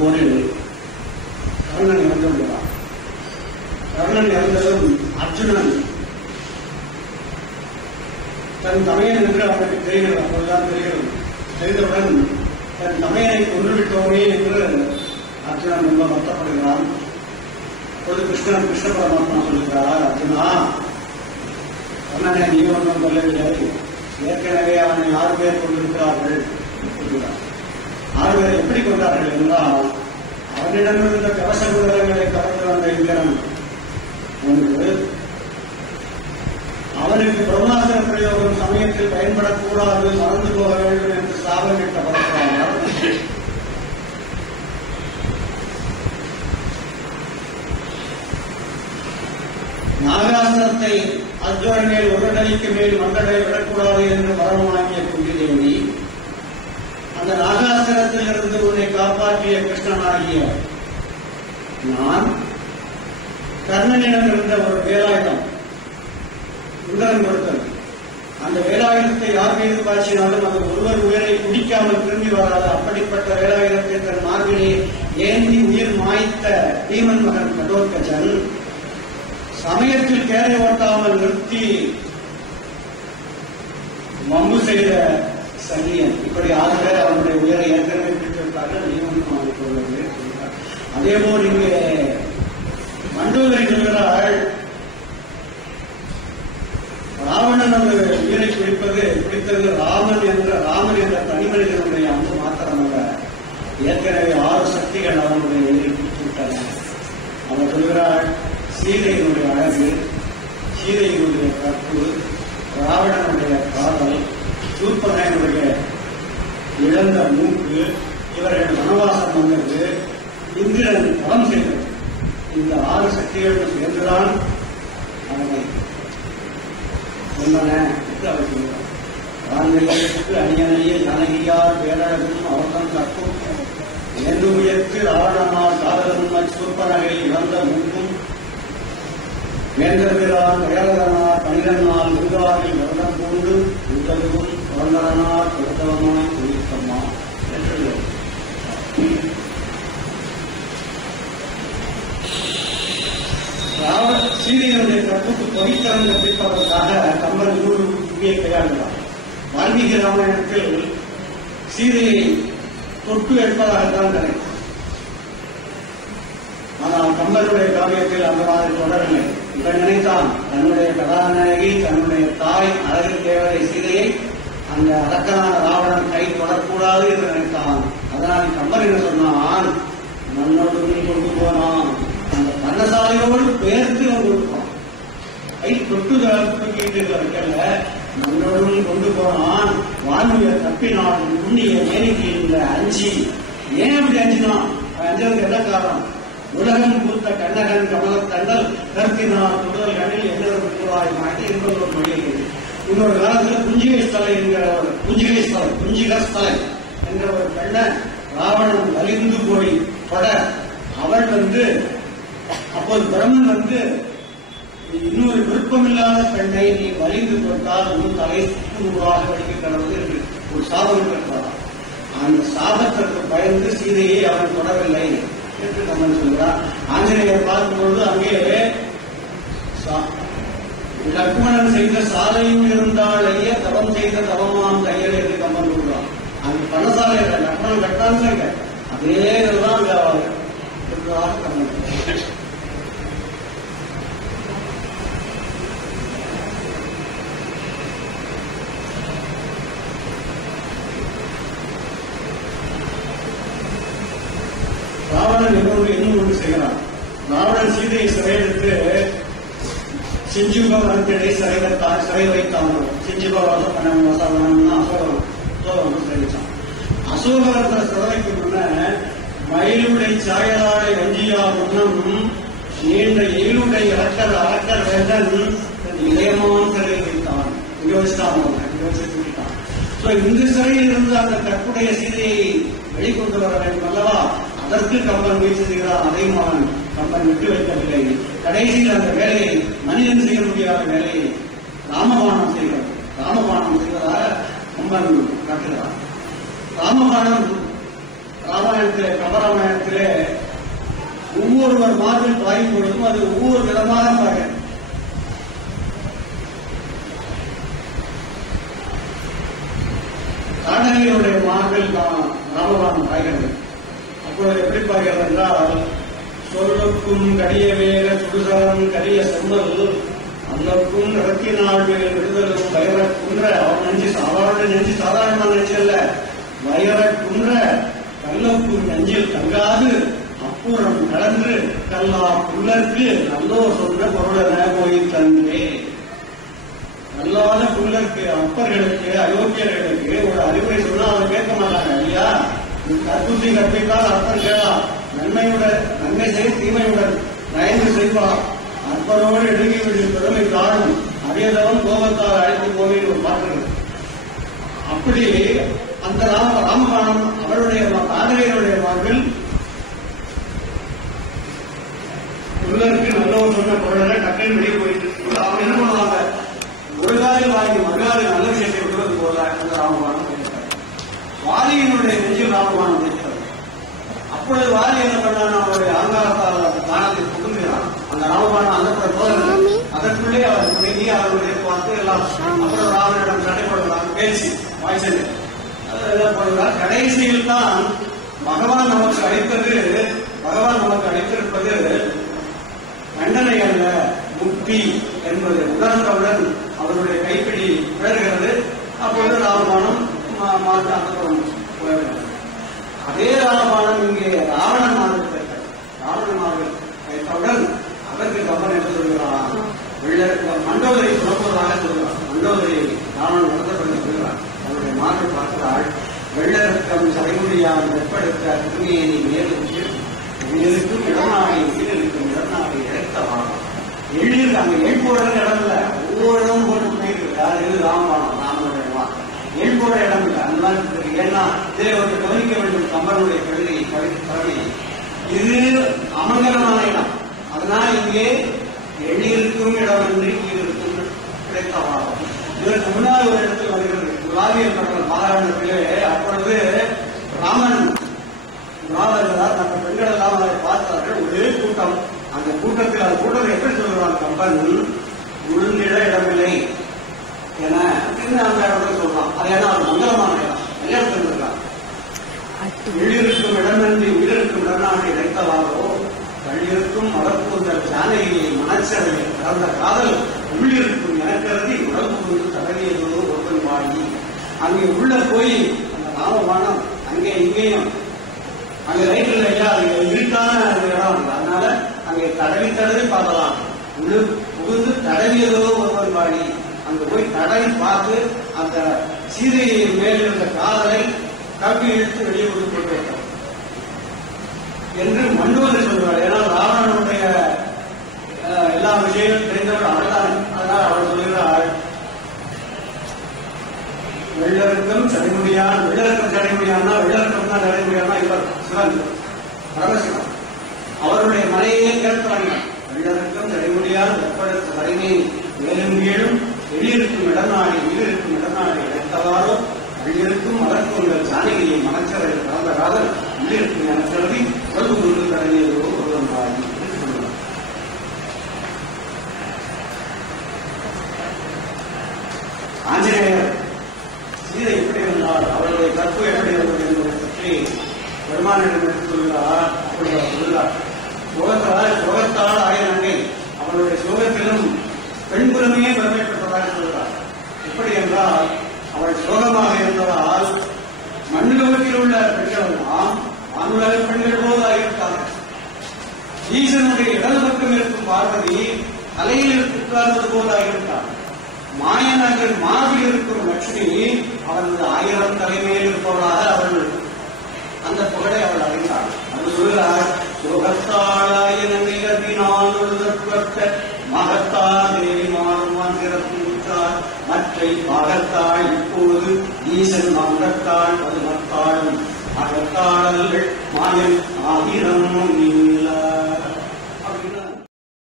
போரில் கர்ணன் இறந்து விடுவான் கர்ணன் இறந்ததும் அர்ஜுனன் தன் தமையன் என்று அவனுக்கு தெரிகிறது அப்போதுதான் தெரிகிறது தெரிந்தவுடன் தன் தமையனை கொன்றுவிட்டோமே என்று அர்ஜுனன் ரொம்ப வருத்தப்படுகிறான். அப்போது கிருஷ்ணன் கிருஷ்ண பரமாத்மா சொல்லுகிறார் அர்ஜுனா கர்ணனை நீ ஒன்றும் கொல்லவில்லை ஏற்கனவே அவனை ஆறு பேர் கொண்டிருக்கிறார்கள் ஆறு பேரை எப்படி கொண்டார்கள் என்றால் அவனிடமிருந்த கவச குதிரங்களை கவர்ந்து வந்த இந்திரன் ஒன்று அவனுக்கு பிரம்மாஸ்திர பிரயோகம் சமயத்தில் பயன்படக்கூடாது மறந்து போக வேண்டும் என்று சாபமிட்ட பரப்புகிறார் நாகாசனத்தை அர்ஜுனன் மேல் ஒரு அடிக்கு மேல் மண்டலை விடக்கூடாது என்று மரணம் வாங்கிய குந்திதேவி அந்த நாகாசுரத்திலிருந்து உன்னை காப்பாற்றிய கிருஷ்ணனாகிய நான் கர்ணனிடம் இருந்த ஒரு வேலாயுதம் உண்டரன் கொடுத்தது அந்த வேலாயுதத்தை யார் மீது பாய்ச்சினாலும் அது ஒருவர் உயிரை குடிக்காமல் திரும்பி வராது. அப்படிப்பட்ட வேலாயுதத்தை தன் மார்பிலே ஏந்தி உயிர் மாய்த்த பீமன் மகன் கடோத்கஜன் சமயத்தில் கேரை ஓட்டாமல் நிறுத்தி வம்பு செய்த சனியன். இப்படி ஆறு அவனுடைய உயிரை ஏற்கனவே பிடித்திருக்கார்கள் நீங்களும் அவனுக்கு அதே போல் இங்கே மண்டூரை சொல்கிறாள் ராவணன் அந்த உயிரை குடிப்பது குடித்தது ராமன் என்ற ராமன் என்ற தனிமனிதனுடைய அன்பு மாத்திரமல்ல. ஏற்கனவே ஆறு சக்திகள் அவனுடைய உயிரை குடித்துவிட்டன. அவர் சொல்கிறாள் சீதையினுடைய அழகு சீதையினுடைய கற்பு ராவணனுடைய காதல் சூர்பகனுடைய இழந்த மூக்கு இவர்கள் வனவாசம் வந்தது இந்திரன் தவம் செய்தது இந்த ஆறு சக்திகளும் சேர்ந்துதான் அவனை சொன்னன என்று அவர் சொல்கிறார். ஆண்களுக்கு அணியனையே ஜனகியார் பேரழகும் அவர்தம் தக்கும் வேண்டுமுயற்கு ராவணனால் காதலும் சூர்பனகை இழந்த முன்பும் வேந்தபிரான் வேலகனார் பனிரனால் முருகாவில் விரதம் பூண்டு உதவும் சுரந்தரனார் கொடுத்தவனாய் குளித்தம்மா என்று ராவண சீதையினுடைய கற்புக்கு பவித்திரங்க பிடிப்பதற்காக கம்பன் நூறு புதிய கையாளுகிறார் வால்மீகி ராமாயணத்தில் சீதையை தொட்டு எடுப்பதாகத்தான் கதை ஆனால் கம்பனுடைய காவியத்தில் அந்த மாதிரி தொடரவில்லை இவன் நினைத்தான் தன்னுடைய கதாநாயகி தன்னுடைய தாய் அழகு தேவரை சீதையை அந்த அரக்கனான ராவணன் கை தொடரக்கூடாது என்று நினைத்தான் அதனால் கம்பன் என்ன சொன்னான் மண்ணோடு கொண்டு போனான் அந்த பன்னசாலையோடு பேர்த்து கை தொட்டு தூக்கிட்டு வைக்கல மண்ணோடு கொண்டு போனான். வான்மையை தப்பினான். புண்ணிய மேனிக்கு இந்த அஞ்சி. ஏன் அப்படி அஞ்சினான்? அவன் அஞ்சதுக்கு என்ன காரணம்? உலகம் பூத்த கண்ணகன் கமலத்தண்டல் கற்பினார் முதல் கண்ணில் எண்ணரும் திருவாய் மாட்டி என்பது ஒரு மொழி இன்னொரு காலத்தில் குஞ்சிகை ஸ்தலை என்கிற ஒரு குஞ்சிகை ஸ்தலை குஞ்சிக என்ற ஒரு பெண்ணை ராவணன் வலிந்து போய் பட. அவள் வந்து அப்போது பிரம்மன் வந்து இன்னொரு விருப்பமில்லாத பெண்ணை நீ வலிந்து கொண்டால் உன் தலை சுற்றுவாக வலிக்க கடவுள் என்று ஒரு சாபம் இருக்கிறார். அந்த சாபத்திற்கு பயந்து சீதையை அவன் தொடரவில்லை என்று கம்மன் சொல்கிறார் ஆஞ்சநேயர் பார்க்கும்பொழுது அங்கே சா- லக்ஷ்மணன் செய்த சாலையும் இருந்தால் ஐய தவம் செய்த தவமாம் கையல் என்று கம்மன் சொல்றான் அங்க பணசாலை இல்லை லக்ஷ்மணன் கட்டான்னு இல்லை அதே இதுதான் அங்க கம்மன் சொல்றான். ராவணன் இன்னொன்று இன்னும் ஒன்று செய்கிறான் ராவணன் சீதையை சிறையெடுத்து செஞ்சுபவனத்திடை சிறை சிறையில சிறை வைத்தான் செஞ்சுபவரம் பணம் வசவனம்னா அசோகரம் அசோகரம் சிறை அசோகரத்தை சிறைக்கு முன்ன மயிலுடை சாயலாடை வஞ்சியா முன்னம் நீண்ட எயிலுடை அரக்கர் அரக்கர் வேந்தன் இளையமான் சிறையில் வைத்தான் இங்க வச்சுட்டான் இங்க வச்சு இந்த சிறையில் இருந்து அந்த தற்குடைய சீதையை வெளிக்கொண்டு வர வேண்டும் அல்லவா அதற்கு கம்பன் முயற்சி செய்கிறார் அதையும் அவன் நம்மை விட்டு வைக்கவில்லை கடைசியில் அந்த வேலையை மனிதன் செய்ய முடியாத வேலையை ராமபானம் செய்கிறார் ராமபானம் செய்வதாக கம்பன் காட்டுகிறார். ராமபானம் ராமாயணத்திலே கம்பராமாயணத்திலே ஒவ்வொருவர் மார்பில் பாயும் பொழுதும் அது ஒவ்வொரு விதமாக பாருங்க தாடகையுடைய மார்பில் தான் ராமபானம் பாய்கிறது. அப்பொழுது எப்படி பாய்கிறது என்றால் சொல்லுக்கும் கடிய வேக சுடுசரம் கரிய செம்மல் அந்தக்கும் நிறத்தினால் மேல் விடுதலும் வயர குன்ற அவன் நெஞ்சு அவரோட நெஞ்சு சாதாரணமா நெஞ்சு வயர குன்ற கல்லப்பும் நெஞ்சில் தங்காது அப்புறம் கலந்து கல்லா புல்லருக்கு நல்லோ சொன்ன பொருளென போய் தந்தே நல்லாத புல்லருக்கு அப்பர்களுக்கு அயோக்கியர்களுக்கு ஒரு அறிவுரை சொன்னா அவன் கேட்க மாட்டாங்க இல்லையா கற்புத்தி கற்பித்தால் அப்பர் கேளா. நன்மையுடன் நன்மை செய் தீமையுடன் நயந்து செல்வார். அற்பனோடு இடுங்கிவிடு பெருமை காணும் அதேதவன் கோபத்தால் அழைத்து போவேன் பார்க்கிறது அப்படி அந்த ராம ராமபாணம் அவருடைய ஆதரையருடைய வாழ்வில் உள்ளருக்கு நல்லவர் சொன்ன குரல டக்குன்னு வெளியே போயிட்டு அவர் என்ன பண்ணுவாங்க? ஒரு காலில் வாங்கி மறுகாலில் நல்ல விஷயத்தை விடுவது போல அந்த ராமபானம் வாலியினுடைய நெஞ்சில் ராமபானம் அப்பொழுது வாலி என்ன பண்ணான் அவருடைய அலங்காரத்தால் அந்த புகுந்துகிறான் அந்த ராமபானம் அந்த போகிறது அதற்குள்ளே அவர் துணங்கி அவருடைய பார்த்து எல்லாம் அப்புறம் ராமனிடம் போடுகிறான் பேச்சு வாய்ச்சல் அதெல்லாம் போடுகிறார் கடைசியில் தான் பகவான் நமக்கு அளித்தது பகவான் நமக்கு அளித்திருப்பது தண்டனை அல்ல முக்தி என்பது. உணர்ந்தவுடன் அவருடைய கைப்பிடி விலகுகிறது அப்பொழுது ராமபானம் மா- மாற்று அந்தப்புறம் போய்விடும். அதே ராமபானம் இங்கே எண்ணிருக்கு அங்க எண் போடுற இடம் இல்ல. ஒவ்வொரு இடமும் போட்டு போயிட்டு இருக்கா இது ராமபாணம் ராமனுடைய எண் போட இடம் இல்லை. அந்த மாதிரி இருக்கு ஏன்னா இதை ஒரு கவனிக்க வேண்டும் கம்பனுடைய கவிதை கவி இது அமங்கலமான இடம். அதனால் இங்கே எண்ணிருக்கும் இடம் என்று இருக்கும் கிடைத்தவாகும் இதற்கு முன்னால் ஒரு இடத்தில் வருகிறது. குலாவியல் பட்ட மாகாணத்திலே அப்பொழுது ராமன் ராமர்களால் மற்ற பெண்கள் எல்லாம் அவரை பார்த்தார்கள் ஒரே கூட்டம் அந்த கூட்டத்தில் அந்த கூட்டத்தில் எப்படி சொல்கிறான் கம்பன் உள்நிட இடமில்லை. என அப்படின்னு அந்த இடத்துல சொல்றான். அது ஏன்னா அது மங்களமான இடம் கல்யாணத்தில் இருக்கான் உள்ளிருக்கும் இடமின்றி உயிரிருக்கும் இடநாடு இணைத்தவாரோ கள்ளிருக்கும் மலர்பூந்தல் ஜானையிலே மனச்சரவை கலந்த காதல் உள்ளிருக்கும் எனக்கருதி உடம்பு புகுந்து தடவியதோ ஒருவன் வாங்கி அங்கே உள்ள போய் அந்த ராமபானம் அங்கே இங்கேயும். அங்க ரைட்டில் ஐயா அது இருக்கான இடம் அதனால அங்கே தடவி தடவி பார்க்கலாம். புகுந்து தடவியதோ ஒருவன் வாடி அங்க போய் தடவி பார்த்து அந்த சீதையின் மேல் இருந்த காதலை கப்பி இழுத்து வெளியே கொண்டு போட்டு என்று மண்டோதரி சொல்வார் ஏன்னா மேலும் கீழும் வெளியிருக்கும் இடநாடி உயிரிருக்கும் இடநாடி இழைத்தவாறோ வெளியிருக்கும் மலர்கொண்ட ஜானகியை மனச்சரை கலந்த காதல் உள்ளிருக்கும் என உடல் கொண்டு தடவியதோ ஒருவன் ஆஞ்சநேயர் சீதை எப்படி இருந்தால் அவருடைய கற்பு எப்படி இருந்தது என்பதை பற்றி பெருமானிடம் எடுத்துள்ளார் அப்படி அவர் சொல்கிறார் சுகத்தால் சுகத்தால் ஆயிரங்கை அவருடைய சுகத்திலும் பெண்புலமையே பெருமை பெற்றதாக சொல்கிறார் எப்படி என்றால் அவள் சோகமாக இருந்ததால் மண்ணுலகத்தில் உள்ள பெண்கள் எல்லாம் வானுலக பெண்கள் போதாக ஆகிவிட்டார்கள் ஈசனுடைய இடது பக்கம் இருக்கும் பார்வதி தலையில் உட்கார்ந்தது போதாக இருந்தார் மாயனர்கள் மார்பில் இருக்கும் லட்சுமி அவரது ஆயிரம் தலைமையில் இருப்பவளாக அவள் அந்த புகழை அவள் அறிந்தாள். அது சொல்கிறார் ஈசன் மங்கத்தாள் அது மத்தாளும் அகத்தாளர்கள் மாயன் ஆகிரம் நீ